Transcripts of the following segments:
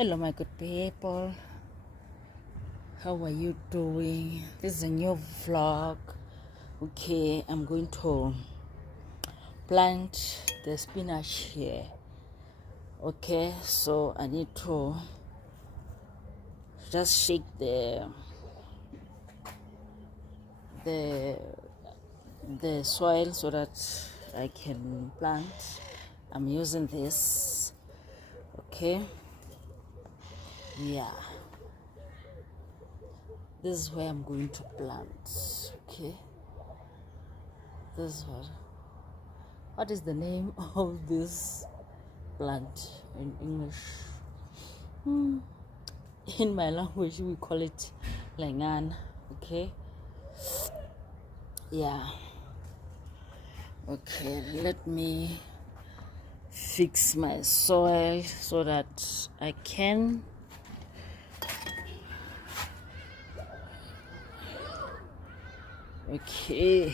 Hello my good people, how are you doing? This is a new vlog. Okay, I'm going to plant the spinach here. Okay, so I need to just shake the soil so that I can plant. I'm using this. Okay, yeah, this is where I'm going to plant. Okay, this is what is the name of this plant in English? In my language we call it lengan. Okay, yeah, okay, let me fix my soil so that I can I can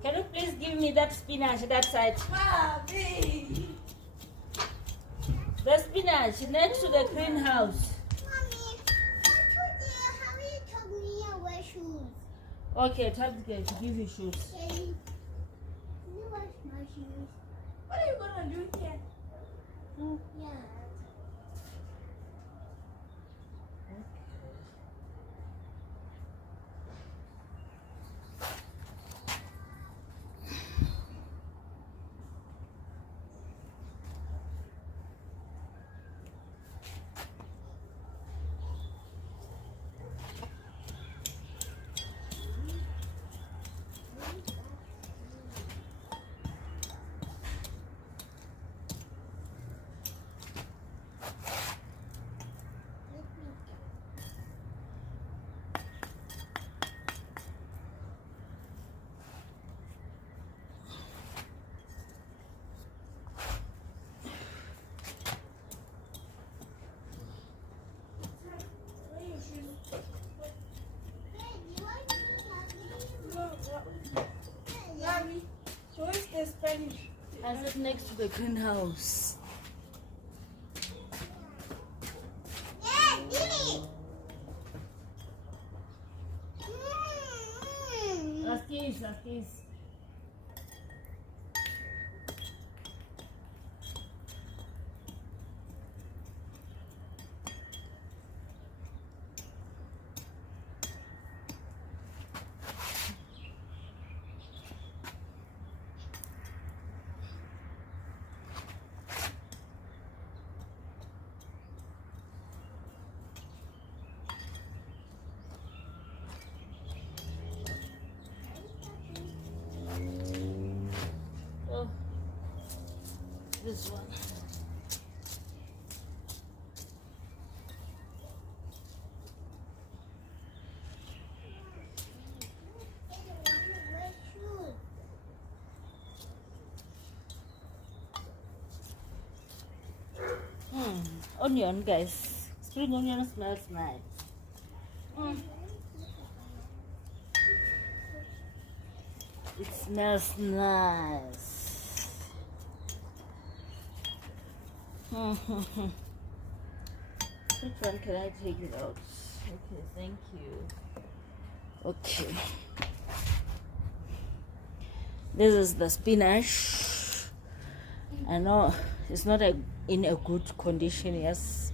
Can you please give me that spinach that side? Mommy! The spinach next to the greenhouse. Mommy, how you told me I wear shoes? Okay, time to give you shoes. Okay. Can you wash my shoes? What are you gonna do here? Yeah. Mommy, so where's the Spanish? I said next to the greenhouse. Yeah, Didi! Aquí. Oh, this one. Wear shoes. Onion, guys. Spring onion smells nice. It smells nice. Which one can I take it out? Okay, thank you. Okay. This is the spinach. I know it's not in a good condition. Yes,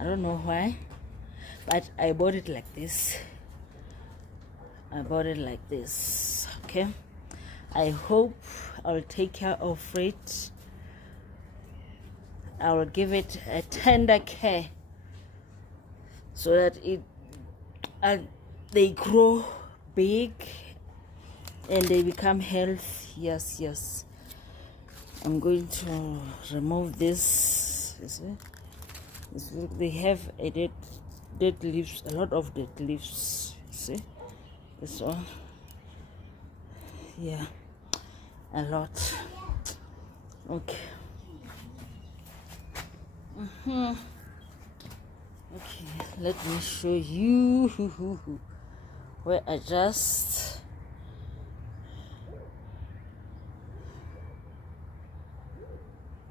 I don't know why, but I bought it like this. Okay, I hope I'll take care of it. I'll give it a tender care so that they grow big and they become healthy. Yes, I'm going to remove this. You see, they have a dead leaves, a lot of dead leaves. See this one, yeah, a lot. Okay. Okay, let me show you where I just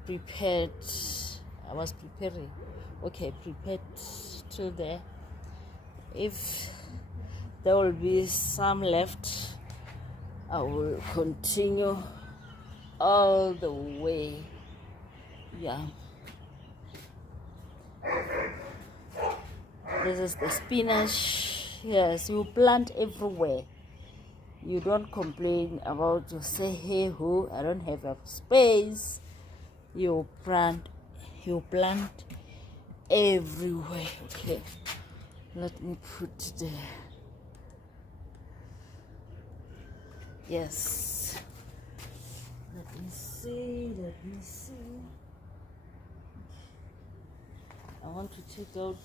prepared. I was preparing. Okay, prepared till there. If there will be some left, I will continue all the way. Yeah. This is the spinach. Yes, you plant everywhere. You don't complain about, you say, hey ho, I don't have a space. You plant everywhere. Okay, let me put there. Yes, let me see. I want to take out.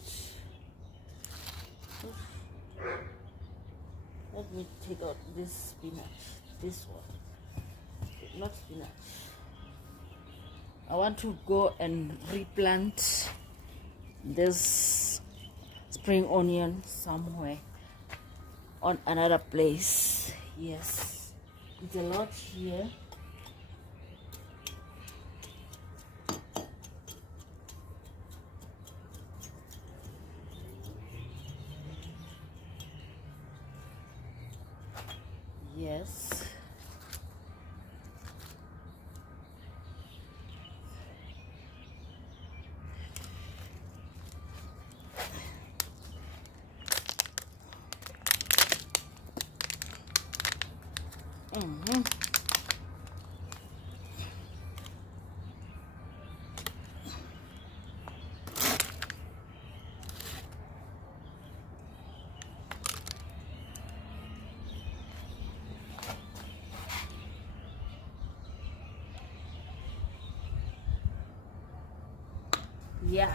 Let me take out this spinach. This one, not spinach. I want to go and replant this spring onion somewhere on another place. Yes, it's a lot here. Yes. Yeah.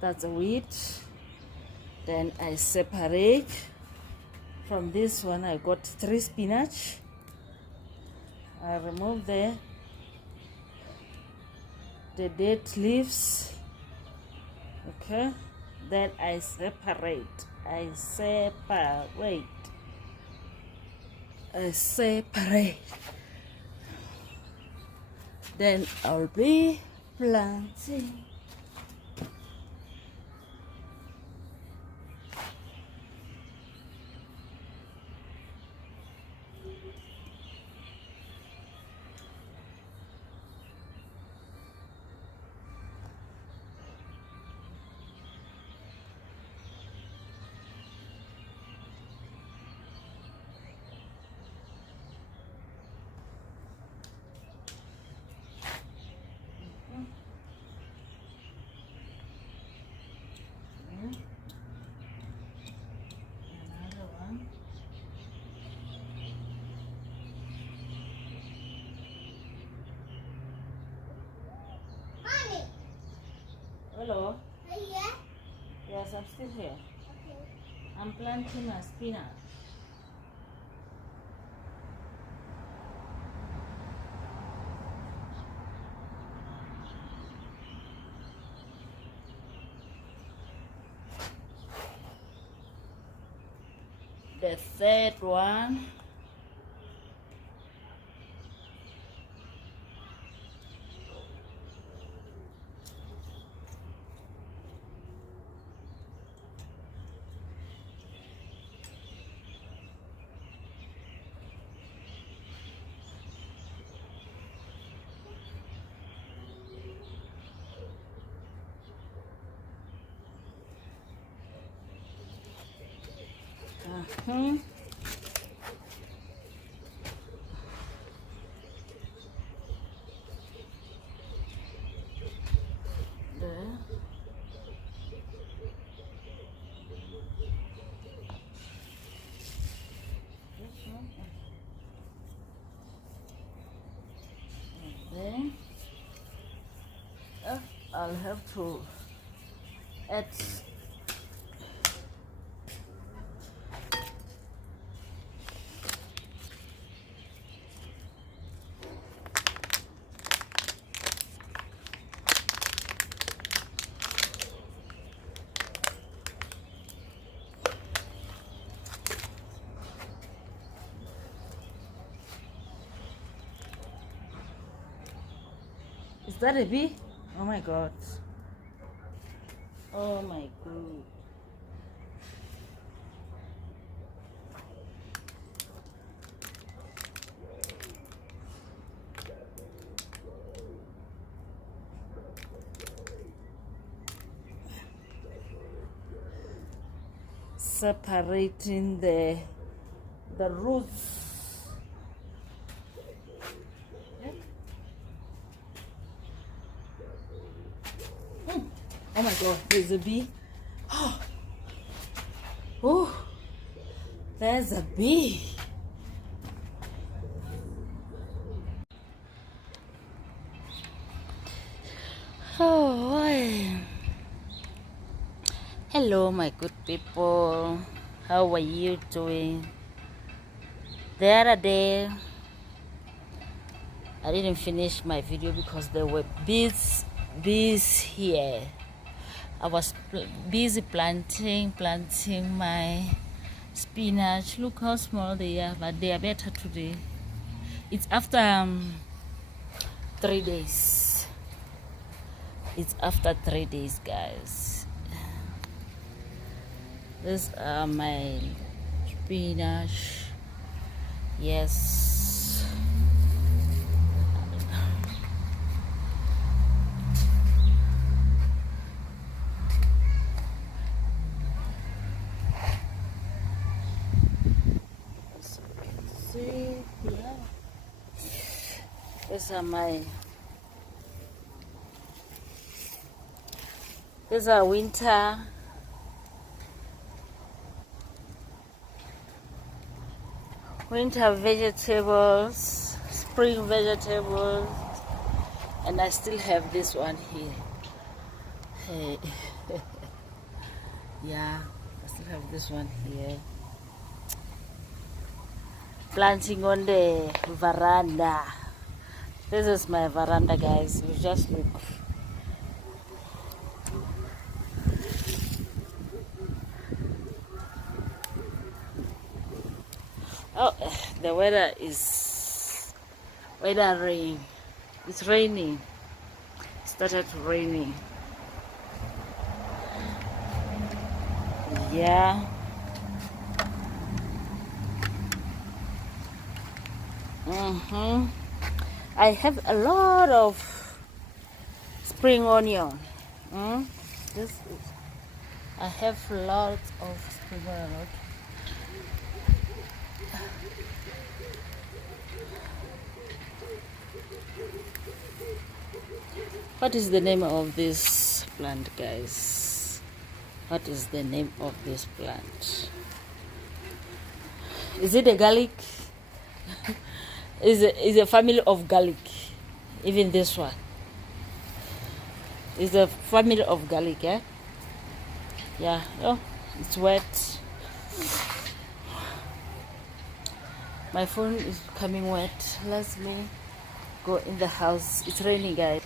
That's a wheat. Then I separate from this one. I got 3 spinach. I remove the dead leaves. Okay, then I separate. Then I'll be planting. Another one. Mommy, Hello. are you here? Yes, I'm still here. Okay. I'm planting a spinach. The third one. There. Then I'll have to add Is that a bee? Oh my god. Oh my god. Separating the roots. Oh my god, there's a bee. Oh, there's a bee. Oh, boy. Hello, my good people. How are you doing? The other day, I didn't finish my video because there were bees here. I was busy planting my spinach. Look how small they are, but they are better today. It's after 3 days. It's after 3 days, guys. These are my spinach. Yes. These are winter vegetables, spring vegetables, and I still have this one here. Hey. Yeah, I still have this one here. Planting on the veranda. This is my veranda, guys. You just look. Oh, the weather is rain. It's raining. It started raining. Yeah. I have a lot of spring onion. I have lots of spring onion. What is the name of this plant, guys? What is the name of this plant? Is it a garlic? Is a family of garlic. Even this one is a family of garlic, eh? Yeah. Oh, it's wet. My phone is becoming wet. Let me go in the house. It's raining, guys.